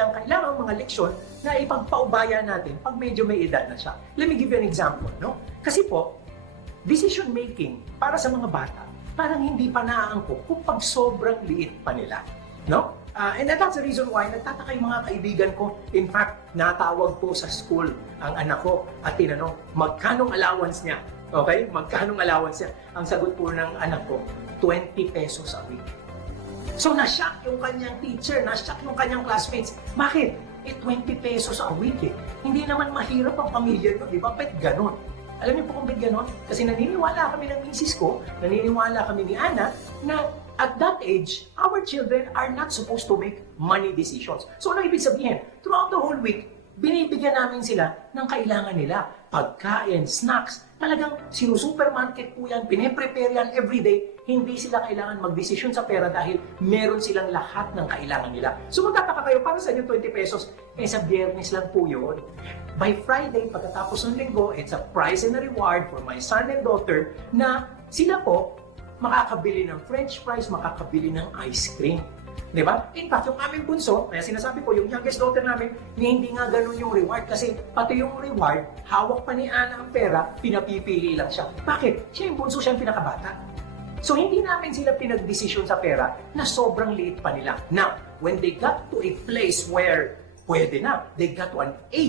siyang kailangan mga leksyon na ipagpaubaya natin pag medyo may edad na siya. Let me give you an example, no? Kasi po, decision making para sa mga bata, parang hindi pa naaangkop kung pag sobrang liit pa nila, no? And that's the reason why nagtataka yung mga kaibigan ko. In fact, natawag po sa school ang anak ko at tinanong, magkanong allowance niya? Okay? Magkanong allowance niya? Ang sagot po ng anak ko, 20 pesos a week. So, na-shock yung kanyang teacher, na-shock yung kanyang classmates. Bakit? 20 pesos a week eh. Hindi naman mahirap ang pamilya nyo, di ba? Ba't ganon? Alam niyo po kung ba't ganon? Kasi naniniwala kami ng misis ko, naniniwala kami ni Ana, na at that age, our children are not supposed to make money decisions. So, ano ibig sabihin? Throughout the whole week, binibigyan namin sila ng kailangan nila. Pagkain, snacks, talagang sinusupermarket po yan, pine-prepare yan everyday. Hindi sila kailangan magdesisyon sa pera dahil meron silang lahat ng kailangan nila. So, magtataka kayo, para sa inyo 20 pesos, sa biyernes lang po yun. By Friday, pagkatapos ng linggo, it's a prize and a reward for my son and daughter na sila po makakabili ng french fries, makakabili ng ice cream. Di ba? In fact, yung aming bunso, kaya sinasabi ko, yung youngest daughter namin, hindi nga ganun yung reward kasi pati yung reward, hawak pa ni Ana ang pera, pinapipili lang siya. Bakit? Siya yung bunso, siya yung pinakabata. So, hindi namin sila pinagdesisyon sa pera na sobrang liit pa nila. Now, when they got to a place where pwede na, they got to an age